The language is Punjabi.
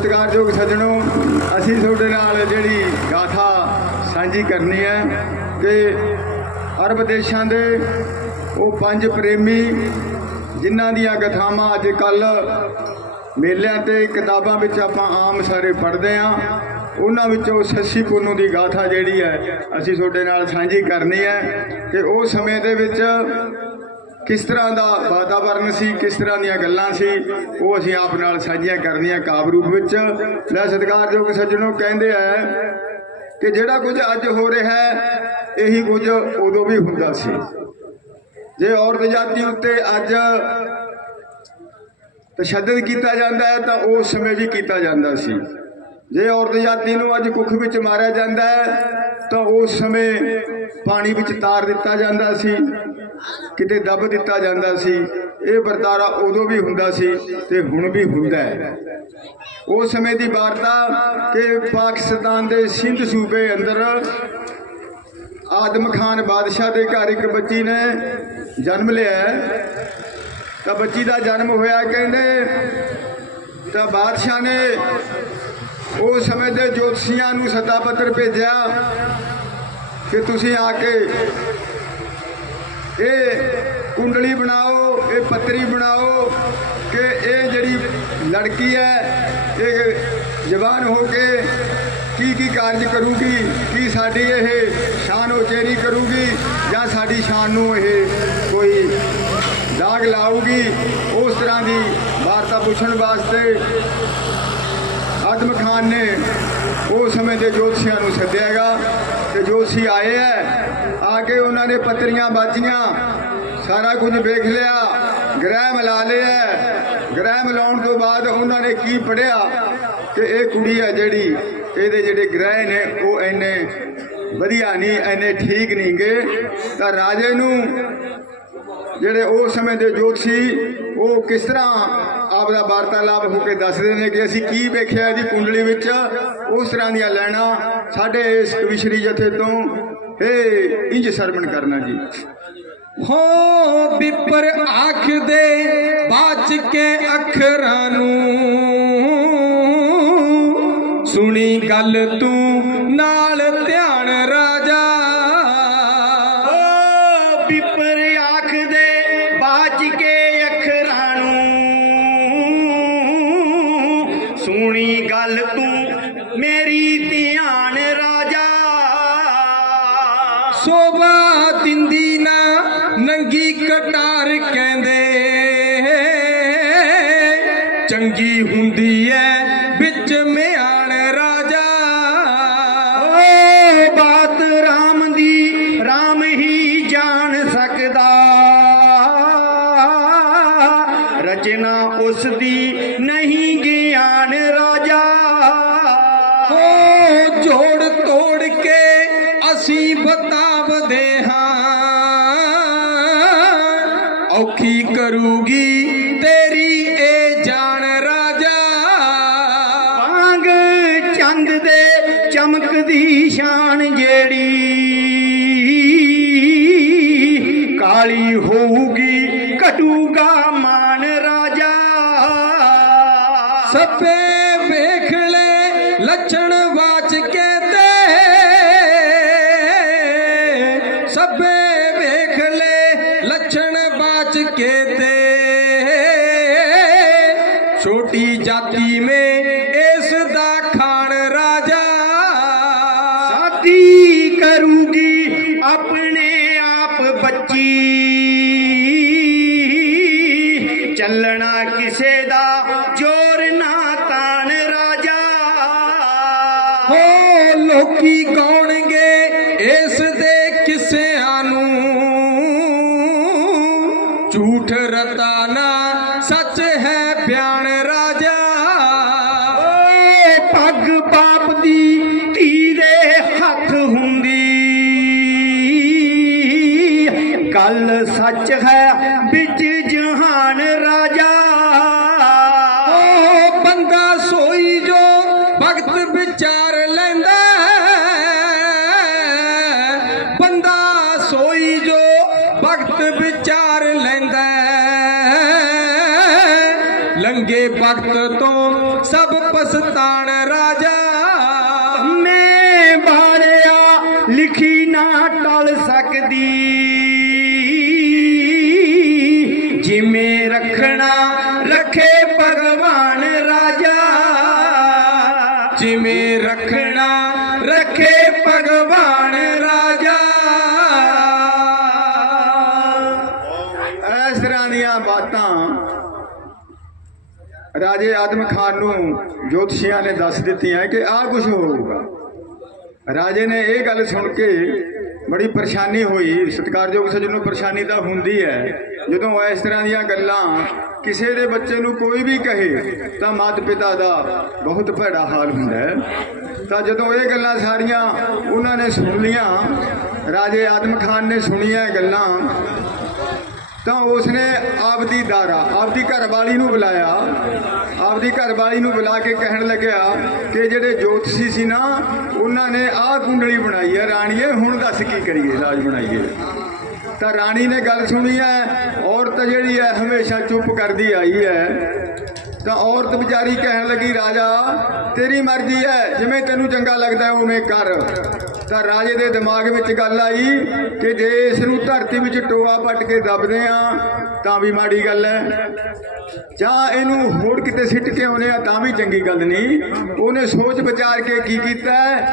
ਸਤਿਕਾਰਯੋਗ ਸੱਜਣੋ, ਅਸੀਂ ਤੁਹਾਡੇ ਨਾਲ ਜਿਹੜੀ ਗਾਥਾ ਸਾਂਝੀ ਕਰਨੀ ਹੈ ਕਿ ਅਰਬ ਦੇਸ਼ਾਂ ਦੇ ਉਹ ਪੰਜ ਪ੍ਰੇਮੀ ਜਿਨ੍ਹਾਂ ਦੀਆਂ ਗਥਾਵਾਂ ਅੱਜ ਕੱਲ ਮੇਲਿਆਂ ਤੇ ਕਿਤਾਬਾਂ ਵਿੱਚ ਆਪਾਂ ਆਮ ਸਾਰੇ ਪੜ੍ਹਦੇ ਆਂ ਉਹਨਾਂ ਵਿੱਚੋਂ ਸੱਸੀ ਪੁੰਨੂ ਦੀ ਗਾਥਾ ਜਿਹੜੀ ਹੈ ਅਸੀਂ ਤੁਹਾਡੇ ਨਾਲ ਸਾਂਝੀ ਕਰਨੀ ਹੈ ਕਿ ਉਹ ਸਮੇਂ ਦੇ ਵਿੱਚ ਕਿਸ ਤਰ੍ਹਾਂ ਦਾ ਵਾਤਾਵਰਨ ਸੀ, ਕਿਸ ਤਰ੍ਹਾਂ ਦੀਆਂ ਗੱਲਾਂ ਸੀ, ਉਹ ਅਸੀਂ ਆਪ ਨਾਲ ਸਾਂਝੀਆਂ ਕਰਨੀਆਂ ਕਾਵਿ ਰੂਪ ਵਿੱਚ। ਲੈ ਸਤਿਕਾਰਯੋਗ ਸੱਜਣੋ ਕਹਿੰਦੇ ਆ ਕਿ ਜਿਹੜਾ ਕੁਝ ਅੱਜ ਹੋ ਰਿਹਾ ਹੈ, ਇਹੀ ਕੁਝ ਉਦੋਂ ਵੀ ਹੁੰਦਾ ਸੀ। ਜੇ ਔਰਤ ਜਾਤੀ ਉੱਤੇ ਅੱਜ ਤਸ਼ੱਦਦ ਕੀਤਾ ਜਾਂਦਾ ਹੈ, ਤਾਂ ਉਸ ਸਮੇਂ ਵੀ ਕੀਤਾ ਜਾਂਦਾ ਸੀ। ਜੇ ਔਰਤ ਜਾਤੀ ਨੂੰ ਅੱਜ ਕੁੱਖ ਵਿੱਚ ਮਾਰਿਆ ਜਾਂਦਾ ਹੈ, ਤਾਂ ਉਸ ਸਮੇਂ ਪਾਣੀ ਵਿੱਚ ਤਾਰ ਦਿੱਤਾ ਜਾਂਦਾ ਸੀ, ਕਿਤੇ ਦੱਬ ਦਿੱਤਾ ਜਾਂਦਾ ਸੀ, ਇਹ ਵਰਤਾਰਾ ਉਦੋਂ ਵੀ ਹੁੰਦਾ ਸੀ ਤੇ ਹੁਣ ਵੀ ਹੁੰਦਾ ਹੈ। ਉਸ ਸਮੇਂ ਦੀ ਵਾਰਤਾ ਕਿ ਪਾਕਿਸਤਾਨ ਦੇ ਸਿੰਧ ਸੂਬੇ ਅੰਦਰ ਆਦਮ ਖਾਨ ਬਾਦਸ਼ਾਹ ਦੇ ਘਰ ਇੱਕ ਬੱਚੀ ਨੇ ਜਨਮ ਲਿਆ ਤਾਂ ਬੱਚੀ ਦਾ ਜਨਮ ਹੋਇਆ ਕਹਿੰਦੇ, ਤਾਂ ਬਾਦਸ਼ਾਹ ਨੇ ਉਸ ਸਮੇਂ ਦੇ ਜੋਤਸ਼ੀਆਂ ਨੂੰ ਸੱਦਾ ਪੱਤਰ ਭੇਜਿਆ ਕਿ ਤੁਸੀਂ ਆ ਕੇ ਇਹ ਕੁੰਡਲੀ ਬਣਾਓ, ਇਹ ਪੱਤਰੀ ਬਣਾਓ ਕਿ ਇਹ ਜਿਹੜੀ ਲੜਕੀ ਹੈ, ਇਹ ਜਵਾਨ ਹੋ ਕੇ ਕੀ ਕੀ ਕਾਰਜ ਕਰੂਗੀ, ਕੀ ਸਾਡੀ ਇਹ ਸ਼ਾਨ ਉਚੇਰੀ ਕਰੂਗੀ ਜਾਂ ਸਾਡੀ ਸ਼ਾਨ ਨੂੰ ਇਹ ਕੋਈ ਦਾਗ ਲਾਊਗੀ, ਉਸ ਤਰ੍ਹਾਂ ਦੀ ਵਾਰਤਾ ਪੁੱਛਣ ਵਾਸਤੇ ਆਦਮ ਖਾਨ ਨੇ ਉਸ ਸਮੇਂ ਦੇ ਜੋਤਸ਼ੀਆਂ ਨੂੰ ਸੱਦਿਆਗਾ ਤੇ ਜੋਤਸ਼ੀ ਆਏ ਐ। ਆ ਕੇ ਉਹਨਾਂ ਨੇ ਪੱਤਰੀਆਂ ਬਾਜੀਆਂ, ਸਾਰਾ ਕੁਝ ਵੇਖ ਲਿਆ, ਗ੍ਰਹਿ ਮਿਲਾ ਲਿਆ ਗ੍ਰਹਿ ਮਿਲਾਉਣ ਤੋਂ ਬਾਅਦ ਉਹਨਾਂ ਨੇ ਕੀ ਪੜਿਆ ਕਿ ਇਹ ਕੁੜੀ ਹੈ ਜਿਹੜੀ, ਇਹਦੇ ਜਿਹੜੇ ਗ੍ਰਹਿ ਨੇ ਉਹ ਇੰਨੇ ਵਧੀਆ ਨਹੀਂ, ਇੰਨੇ ਠੀਕ ਨਹੀਂ ਗੇ ਤਾਂ ਰਾਜੇ ਨੂੰ ਜਿਹੜੇ ਉਸ ਸਮੇਂ ਦੇ ਜੋਤਸ਼ੀ, ਉਹ ਕਿਸ ਤਰ੍ਹਾਂ ਆਪਦਾ ਵਾਰਤਾਲਾਪ ਹੋ ਕੇ ਦੱਸਦੇ ਨੇ ਕਿ ਅਸੀਂ ਕੀ ਵੇਖਿਆ ਇਹਦੀ ਕੁੰਡਲੀ ਵਿੱਚ? ਉਸ ਤਰ੍ਹਾਂ ਦੀਆਂ ਲੈਣਾ ਸਾਡੇ ਇਸ ਕਵਿਸ਼ਰੀ ਜਥੇ ਤੋਂ। ਇਹ ਇੰਜ ਸਰਵਣ ਕਰਨਾ ਜੀ। ਹੋ ਬਿਪਰ ਆਖ ਦੇ ਬਾਚ ਕੇ ਅੱਖਰਾਂ ਨੂੰ। ਸੁਣੀ ਗੱਲ ਤੂੰ ਨਾਲ ਧਿਆਨ ਰਾਜਾ। ਓ ਬਿਪਰ ਆਖਦੇ ਬਾਜ ਕੇ ਨੰਗੀ ਕਹਿੰਦੇ, ਚੰਗੀ ਹੁੰਦੀ ਐ ਵਿੱਚ ਮਿਆਣ ਰਾਜਾ। ਓ ਬਾਤ RAM ਦੀ RAM ਹੀ ਜਾਣ ਸਕਦਾ। ਰਚਨਾ ਉਸ ਦੀ ਨਹੀਂ ਗਿਆਨ ਰਾਜਾ। ਹੋ ਜੋੜ ਤੋੜ ਕੇ ਅਸੀਂ ਬਤਾਵਦੇ ਦੇ ਔਖੀ ਕਰੂਗੀ ਤੇਰੀ ਇਹ ਜਾਨ ਰਾਜਾ। ਵਾਂਗ ਚੰਦ ਦੇ ਚਮਕਦੀ ਸ਼ਾਨ ਜਿਹੜੀ ਕਾਲੀ ਹੋਊਗੀ, ਘਟੂਗਾ ਮਾਨ ਰਾਜਾ। ਸਭੇ ਵੇਖ ਲੈ, ਲੱਛਣ ਵਾਚ ਕੇ ਤੇ ਸਭੇ ਵੇਖ ਲੈ, ਲੱਛਣ ਵਾਚ ਕੇ ਤੇ ਛੋਟੀ ਜਾਤੀ ਮੇ ਇਸ ਦਾ ਖਾਨ ਰਾਜਾ। ਸਾਥੀ ਕਰੂਗੀ ਆਪਣੇ ਆਪ ਬੱਚੀ। ਚੱਲਣਾ ਕਿਸੇ ਦਾ ਜੋਰ ਨਾ ਤਾਣ ਰਾਜਾ। ਹੋ ਲੋਕੀ ਗਾਉਣਗੇ ਇਸ ਦੇ ਕਿਸਿਆਂ ਨੂੰ ਝੂਠ ਸੱਚ ਹੈ ਬਿਆਨ ਰਾਜਾ। ਓਏ ਪੱਗ ਬਾਪ ਦੀ ਧੀ ਦੇ ਹੱਥ ਹੁੰਦੀ। ਗੱਲ ਸੱਚ ਹੈ, ਵਿੱਚ ਹੈ। ਵਕਤ ਤੋਂ ਸਭ ਮਸਤਾਨ ਰਾਜਾ ਮੈਂ ਬਾਰਿਆ ਲਿਖੀ ਨਾ ਟਲ ਸਕਦੀ ਰਾਜੇ ਆਦਮ ਖਾਨ ਨੂੰ ਜੋਤਸ਼ੀਆਂ ਨੇ ਦੱਸ ਦਿੱਤੀਆਂ ਕਿ ਆਹ ਕੁਝ ਹੋਊਗਾ। ਰਾਜੇ ਨੇ ਇਹ ਗੱਲ ਸੁਣ ਕੇ ਬੜੀ ਪਰੇਸ਼ਾਨੀ ਹੋਈ। ਸਤਿਕਾਰਯੋਗ ਸੱਜਣ ਨੂੰ ਪਰੇਸ਼ਾਨੀ ਤਾਂ ਹੁੰਦੀ ਹੈ। ਜਦੋਂ ਇਸ ਤਰ੍ਹਾਂ ਦੀਆਂ ਗੱਲਾਂ ਕਿਸੇ ਦੇ ਬੱਚੇ ਨੂੰ ਕੋਈ ਵੀ ਕਹੇ, ਤਾਂ ਮਾਤਾ ਪਿਤਾ ਦਾ ਬਹੁਤ ਭੈੜਾ ਹਾਲ ਹੁੰਦਾ ਹੈ। ਤਾਂ ਜਦੋਂ ਇਹ ਗੱਲਾਂ ਸਾਰੀਆਂ ਉਹਨਾਂ ਨੇ ਸੁਣ ਲੀਆਂ ਰਾਜੇ ਆਦਮ ਖਾਨ ਨੇ ਸੁਣੀਆਂ ਇਹ ਗੱਲਾਂ ਤਾਂ ਉਸਨੇ ਆਪਦੀ ਦਾਰਾ, ਆਪਦੀ ਘਰਵਾਲੀ ਨੂੰ ਬੁਲਾਇਆ। ਆਪਦੀ ਘਰਵਾਲੀ ਨੂੰ ਬੁਲਾ ਕੇ ਕਹਿਣ ਲੱਗਿਆ ਕਿ ਜਿਹੜੇ ਜੋਤਸ਼ੀ ਸੀ ਨਾ, ਉਹਨਾਂ ਨੇ ਆਹ ਕੁੰਡਲੀ ਬਣਾਈ ਹੈ। ਰਾਣੀਏ, ਹੁਣ ਦੱਸ ਕੀ ਕਰੀਏ ਰਾਜ ਬਣਾਈਏ। ਤਾਂ ਰਾਣੀ ਨੇ ਗੱਲ ਸੁਣੀ ਹੈ, ਔਰਤ ਜਿਹੜੀ ਹੈ ਹਮੇਸ਼ਾ ਚੁੱਪ ਕਰਦੀ ਆਈ ਹੈ। ਤਾਂ ਔਰਤ ਵਿਚਾਰੀ ਕਹਿਣ ਲੱਗੀ, ਰਾਜਾ, ਤੇਰੀ ਮਰਜ਼ੀ ਹੈ, ਜਿਵੇਂ ਤੈਨੂੰ ਚੰਗਾ ਲੱਗਦਾ ਉਵੇਂ ਕਰ। ਤਾਂ ਰਾਜੇ ਦੇ ਦਿਮਾਗ ਵਿੱਚ ਗੱਲ ਆਈ ਕਿ ਜੇ ਇਸ ਨੂੰ ਧਰਤੀ ਵਿੱਚ ਟੋਆ ਪੱਟ ਕੇ ਦੱਬਦੇ ਆ, ਤਾਂ ਵੀ ਮਾੜੀ ਗੱਲ ਹੈ। ਜਾਂ ਇਹਨੂੰ ਹੋਰ ਕਿਤੇ ਸਿੱਟ ਕੇ ਆਉਨੇ ਆ, ਤਾਂ ਵੀ ਚੰਗੀ ਗੱਲ ਨਹੀਂ। ਉਹਨੇ ਸੋਚ ਵਿਚਾਰ ਕੇ ਕੀ ਕੀਤਾ?